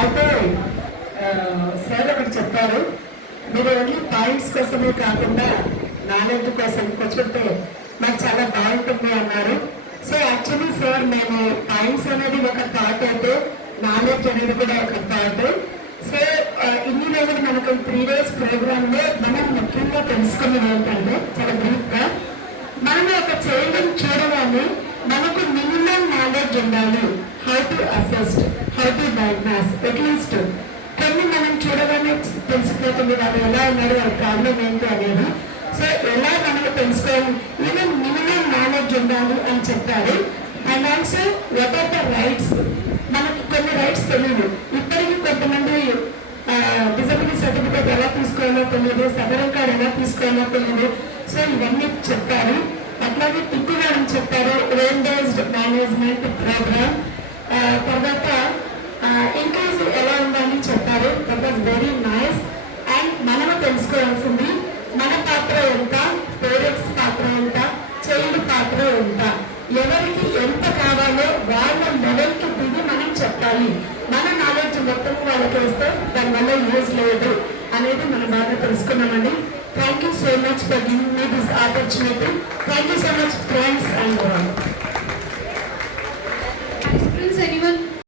అయితే సార్ ఒకటి చెప్పారు, మీరు ఓన్లీ పాయింట్స్ కోసమే కాకుండా నాలెడ్జ్ కోసం కూర్చుంటే మాకు చాలా బాగుంటుంది అన్నారు. సో యాక్చువల్లీ సార్ మేము పాయింట్స్ అనేది ఒక థాట్ అయితే నాలెడ్జ్ అనేది కూడా ఒక థాట్. సో ఇన్ని రోజులు మనకు 3 days ప్రోగ్రామ్ లో మనం ముఖ్యంగా తెలుసుకున్నది ఏంటంటే చాలా బ్రీఫ్ గా, మనం ఒక చైల్డ్ చూడగానే మనకు మినిమం నాలెడ్జ్ ఉండాలి. How to assessed, how to diagnose, at least కొన్ని మనం చూడగానే తెలిసిపోతుంది వాళ్ళు ఎలా ఉన్నారు, వాళ్ళ ప్రాబ్లం ఏంటి అనేది. సో ఎలా మనకు తెలుసుకోవాలి, ఈవెన్ మినిమం నాలెడ్జ్ ఉండాలి అని చెప్పారు. And also what are the rights, మనకి కొన్ని రైట్స్ తెలియదు. ఇప్పటికీ కొంతమంది డిజబిలిటీ సర్టిఫికేట్ ఎలా తీసుకోవాలో తెలియదు, సదరం కార్డ్ ఎలా తీసుకోవాలో తెలియదు. సో ఇవన్నీ చెప్పారు. అట్లాగే టిక్కు మేడం చెప్పారు రోల్ బేస్డ్ మేనేజ్మెంట్ ప్రోగ్రామ్. తర్వాత ఇంక్రీజ్ ఎలా ఉందని చెప్పారు. That was very nice. And మనము తెలుసుకోవాల్సింది మన పాత్ర ఎంత, పేరెంట్స్ పాత్ర ఎంత, చైల్డ్ పాత్ర ఎంత, ఎవరికి ఎంత కావాలో వాళ్ళ లెవెల్కి దిగి మనం చెప్పాలి. మన నాలెడ్జ్ మొత్తం వాళ్ళకి వస్తే దానివల్ల యూజ్ లేదు అనేది మనం బాగా తెలుసుకున్నామండి. Thank you so much for giving me this opportunity. Thank you so much, friends and all.